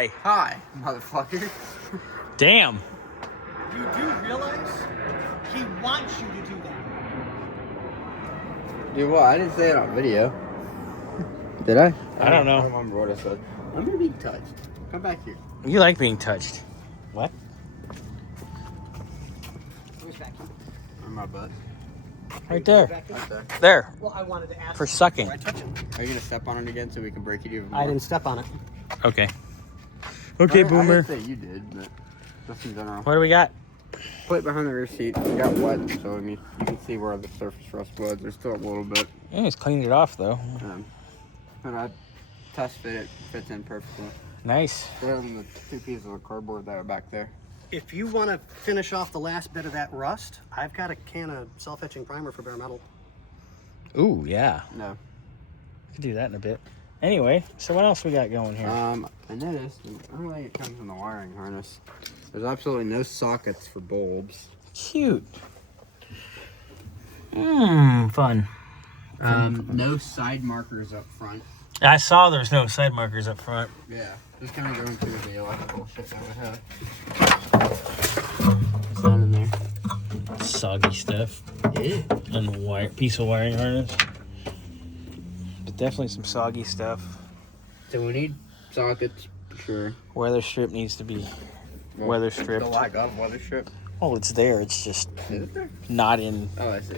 Hi. Hi, motherfucker. Damn. You do realize he wants you to do that. Dude, what? I didn't say it on video. Did I? I don't know. I don't remember what I said. I'm gonna be touched. Come back here. You like being touched. What? Where's vacuum? On my butt. Right there. Vacuum? Right there. There. Well, I wanted to ask For you sucking. before I touch it. Are you gonna step on it again so we can break it even more? I didn't step on it. Okay. Okay, I Boomer. didn't say you did, but just in general. What do we got? Put it behind the rear seat. It got wet, so I mean, you can see where the surface rust was. There's still a little bit. Yeah, he's cleaned it off, though. And I test fit it. Fits in perfectly. Nice. Better than the two pieces of cardboard that are back there. If you want to finish off the last bit of that rust, I've got a can of self-etching primer for bare metal. Ooh, yeah. No. Could do that in a bit. Anyway, so what else we got going here? I noticed, I don't think it comes in the wiring harness. There's absolutely no sockets for bulbs. Cute. Fun. No side markers up front. I saw there's no side markers up front. Yeah, just kind of going through the electrical shit that we have. What's that in there? Soggy stuff. Yeah. And the wire, piece of wiring harness. But definitely some soggy stuff. So we need sockets, sure. Weather strip needs to be weather stripped. The lack of weather strip. Oh, it's there. It's just Is it there? not in Oh, I see.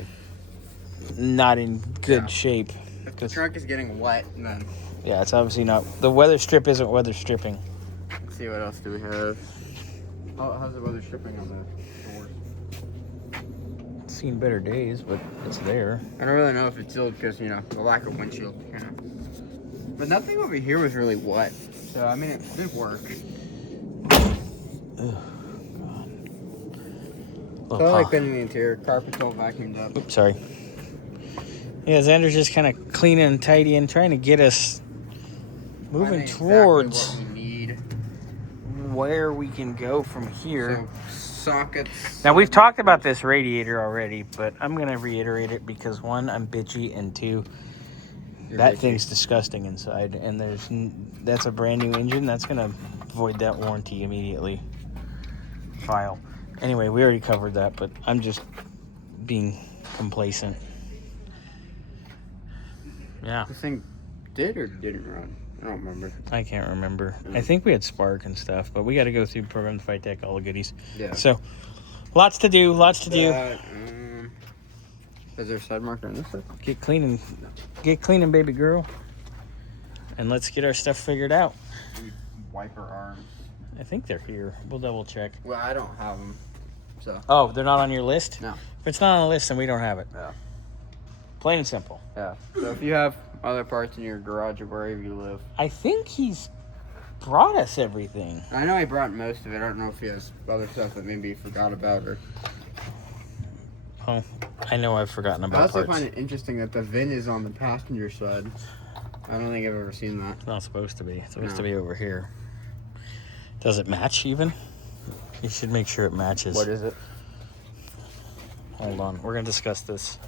good Yeah. shape. If the trunk is getting wet, then Yeah, it's obviously not. The weather strip isn't weather stripping. let's see what else do we have. How's the weather stripping on the doors? It's seen better days, but it's there. I don't really know if it's sealed because, you know, the lack of windshield, you know. But nothing over here was really wet. So, I mean, it did work. Ugh, So, God. I like cleaning the interior. Carpet's all vacuumed up. Oops, sorry. Yeah, Xander's just kind of cleaning and tidying, trying to get us moving Finding towards exactly what we need. where we can go from here. So, sockets. Now, we've talked about this radiator already, but I'm going to reiterate it because, one, I'm bitchy, and two, that thing's disgusting inside. And that's a brand new engine. That's going to void that warranty immediately. File. Anyway, we already covered that, but I'm just being complacent. Yeah. This thing did or didn't run? I don't remember. I can't remember. I think we had spark and stuff, but we got to go through program to fight tech, all the goodies. Yeah. So, lots to do. Is there a side marker on this side? Get cleaning, baby girl, and let's get our stuff figured out. Wiper arms. I think they're here. We'll double check. Well, I don't have them, so. Oh, they're not on your list? No. If it's not on the list, then we don't have it. Yeah. Plain and simple. Yeah. So if you have other parts in your garage or wherever you live. I think he's brought us everything. I know he brought most of it. I don't know if he has other stuff that maybe he forgot about or. Oh, I know I've forgotten I about also parts. find it interesting that the VIN is on the passenger side. I don't think I've ever seen that. It's not supposed to be. It's supposed to No. be over here. Does it match even? You should make sure it matches. What is it? Hold on. We're going to discuss this.